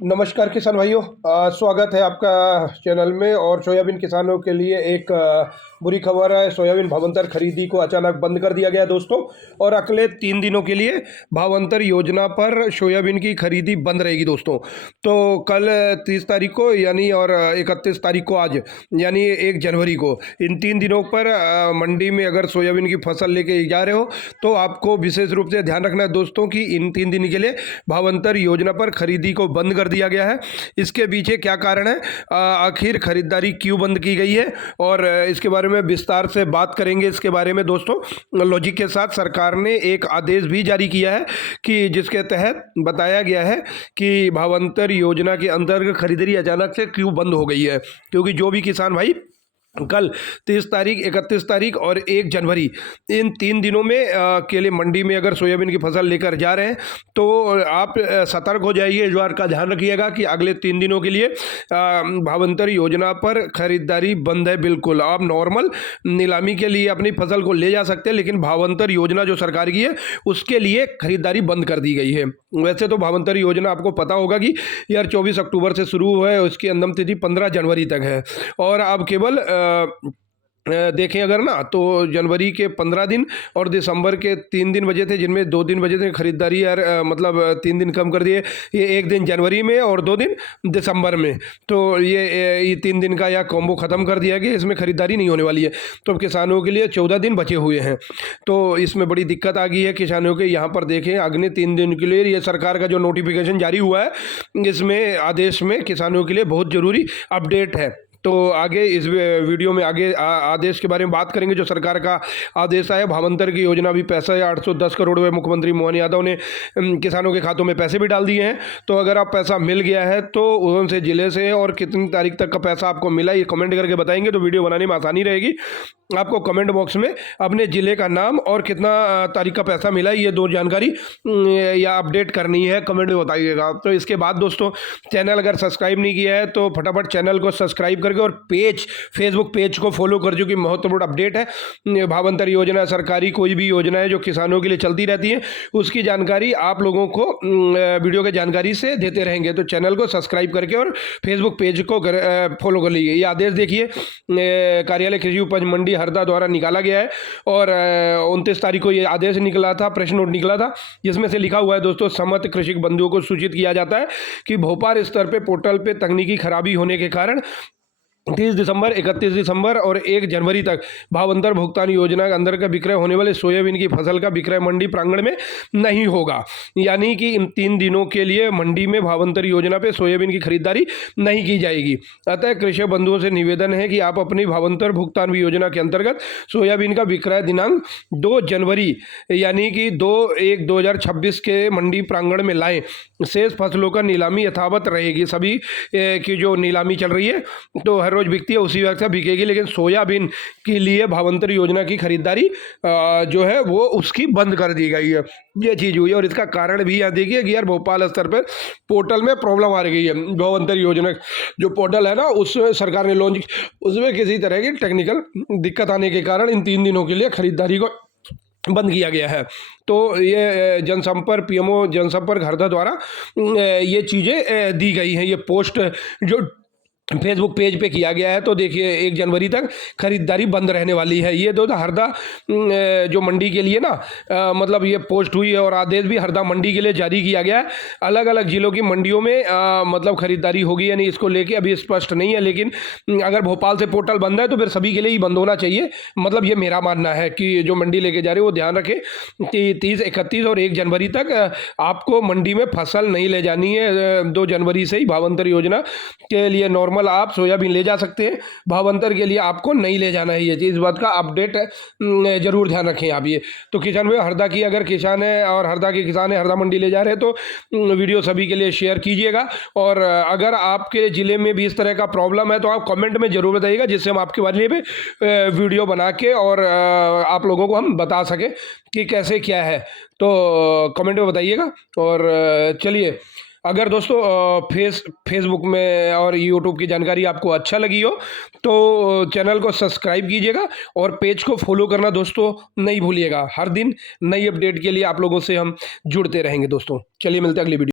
नमस्कार किसान भाइयों, स्वागत है आपका चैनल में। और सोयाबीन किसानों के लिए एक बुरी खबर है। सोयाबीन भावांतर खरीदी को अचानक बंद कर दिया गया दोस्तों। और अगले 3 दिनों के लिए भावांतर योजना पर सोयाबीन की खरीदी बंद रहेगी दोस्तों। तो कल 30 तारीख को यानी और 31 तारीख को आज यानी 1 जनवरी को इन 3 दिनों पर मंडी में अगर सोयाबीन की फसल लेके जा रहे हो तो आपको विशेष रूप से ध्यान रखना है दोस्तों कि इन 3 दिन के लिए भावांतर योजना पर खरीदी को बंद कर दिया गया है। इसके पीछे क्या कारण है, आखिर खरीदारी क्यों बंद की गई है, और इसके बारे में विस्तार से बात करेंगे। इसके बारे में दोस्तों लॉजिक के साथ सरकार ने एक आदेश भी जारी किया है कि जिसके तहत बताया गया है कि भावांतर योजना के अंतर्गत खरीदारी अचानक से क्यों बंद हो गई है। क्योंकि जो भी किसान भाई कल 30 तारीख, 31 तारीख और 1 जनवरी इन 3 दिनों में के लिए मंडी में अगर सोयाबीन की फसल लेकर जा रहे हैं तो आप सतर्क हो जाइए। इस बार का ध्यान रखिएगा कि अगले 3 दिनों के लिए भावांतर योजना पर खरीदारी बंद है। बिल्कुल आप नॉर्मल नीलामी के लिए अपनी फसल को ले जा सकते हैं, लेकिन भावांतर योजना जो सरकार की है उसके लिए खरीदारी बंद कर दी गई है। वैसे तो भावांतर योजना आपको पता होगा कि यार 24 अक्टूबर से शुरू हुआ है, उसकी अंतिम तिथि 15 जनवरी तक है। और अब केवल देखें अगर ना तो जनवरी के 15 दिन और दिसंबर के 3 दिन बचे थे, जिनमें 2 दिन बचे थे खरीदारी। यार मतलब 3 दिन कम कर दिए, ये 1 दिन जनवरी में और 2 दिन दिसंबर में। तो ये 3 दिन का या कॉम्बो ख़त्म कर दिया कि इसमें खरीदारी नहीं होने वाली है। तो अब किसानों के लिए 14 दिन बचे हुए हैं। तो इसमें बड़ी दिक्कत आ गई है किसानों के। यहाँ पर देखें अगले 3 दिन के लिए ये सरकार का जो नोटिफिकेशन जारी हुआ है, इसमें आदेश में किसानों के लिए बहुत ज़रूरी अपडेट है। तो आगे इस वीडियो में आगे आदेश के बारे में बात करेंगे। जो सरकार का आदेश आया भावांतर की योजना भी पैसा है 810 करोड़ रुपये मुख्यमंत्री मोहन यादव ने किसानों के खातों में पैसे भी डाल दिए हैं। तो अगर आप पैसा मिल गया है तो उन से ज़िले से और कितनी तारीख तक का पैसा आपको मिला ये कमेंट करके बताएंगे तो वीडियो बनाने में आसानी रहेगी। आपको कमेंट बॉक्स में अपने ज़िले का नाम और कितना तारीख का पैसा मिला ये 2 जानकारी या अपडेट करनी है, कमेंट में बताइएगा। तो इसके बाद दोस्तों चैनल अगर सब्सक्राइब नहीं किया है तो फटाफट चैनल को सब्सक्राइब करके और फेसबुक पेज को फॉलो कर, जो कि महत्वपूर्ण अपडेट है। भावांतर योजना सरकारी कोई भी योजना है जो किसानों के लिए चलती रहती है, उसकी जानकारी आप लोगों को वीडियो के जानकारी से देते रहेंगे। तो चैनल को सब्सक्राइब करके और फेसबुक पेज को फॉलो कर लीजिए। ये आदेश देखिए कार्यालय कृषि उपज मंडी हरदा द्वारा निकाला गया है। और 29 तारीख को ये आदेश निकला था, प्रेस नोट निकला था, जिसमें से लिखा हुआ है दोस्तों समस्त कृषक बंधुओं को सूचित किया जाता है कि भोपाल स्तर पे पोर्टल पे तकनीकी खराबी होने के कारण 30 दिसंबर, 31 दिसंबर और 1 जनवरी तक भावांतर भुगतान योजना के अंदर का विक्रय होने वाले सोयाबीन की फसल का विक्रय मंडी प्रांगण में नहीं होगा। यानी कि इन 3 दिनों के लिए मंडी में भावांतर योजना पे सोयाबीन की खरीदारी नहीं की जाएगी। अतः कृषक बंधुओं से निवेदन है कि आप अपनी भावांतर भुगतान योजना के अंतर्गत सोयाबीन का विक्रय दिनांक 2 जनवरी यानी कि 2/1/2026 के मंडी प्रांगण में लाएं। शेष फसलों का नीलामी यथावत रहेगी। सभी की जो नीलामी चल रही है तो हर रोज बिकती है उसी वक्त से बिकेगी, लेकिन सोयाबीन के लिए भावांतर योजना की खरीदारी जो है वो उसकी बंद कर दी गई है। ये चीज़ हुई है और इसका कारण भी यहाँ देखिए कि यार भोपाल स्तर पर पोर्टल में प्रॉब्लम आ गई है। भावांतर योजना जो पोर्टल है ना उसमें सरकार ने लॉन्च, उसमें किसी तरह की टेक्निकल दिक्कत आने के कारण इन 3 दिनों के लिए खरीदारी को बंद किया गया है। तो ये जनसंपर्क पीएमओ जनसंपर्क हरदा द्वारा ये चीज़ें दी गई हैं। ये पोस्ट जो फेसबुक पेज पे किया गया है। तो देखिए 1 जनवरी तक खरीदारी बंद रहने वाली है। ये तो हरदा जो मंडी के लिए ना मतलब ये पोस्ट हुई है और आदेश भी हरदा मंडी के लिए जारी किया गया है। अलग अलग जिलों की मंडियों में मतलब खरीदारी होगी यानी इसको लेके अभी स्पष्ट नहीं है, लेकिन अगर भोपाल से पोर्टल बंद है तो फिर सभी के लिए ही बंद होना चाहिए। मतलब ये मेरा मानना है कि जो मंडी लेके जा रहे हो वो ध्यान रखें कि 30, 31 और 1 जनवरी तक आपको मंडी में फसल नहीं ले जानी है। 2 जनवरी से ही भावांतर योजना के लिए नॉर्मल आप सोयाबीन ले जा सकते हैं, भावांतर के लिए आपको नहीं ले जाना है। ये चीज़, इस बात का अपडेट जरूर ध्यान रखें आप। ये तो किसान भाई हरदा की अगर किसान है और हरदा के किसान है हरदा मंडी ले जा रहे हैं तो वीडियो सभी के लिए शेयर कीजिएगा। और अगर आपके ज़िले में भी इस तरह का प्रॉब्लम है तो आप कमेंट में ज़रूर बताइएगा, जिससे हम आपके बारे में वीडियो बना के और आप लोगों को हम बता सकें कि कैसे क्या है। तो कमेंट में बताइएगा। और चलिए अगर दोस्तों फेसबुक में और यूट्यूब की जानकारी आपको अच्छा लगी हो तो चैनल को सब्सक्राइब कीजिएगा और पेज को फॉलो करना दोस्तों नहीं भूलिएगा। हर दिन नई अपडेट के लिए आप लोगों से हम जुड़ते रहेंगे दोस्तों। चलिए मिलते हैं अगली वीडियो।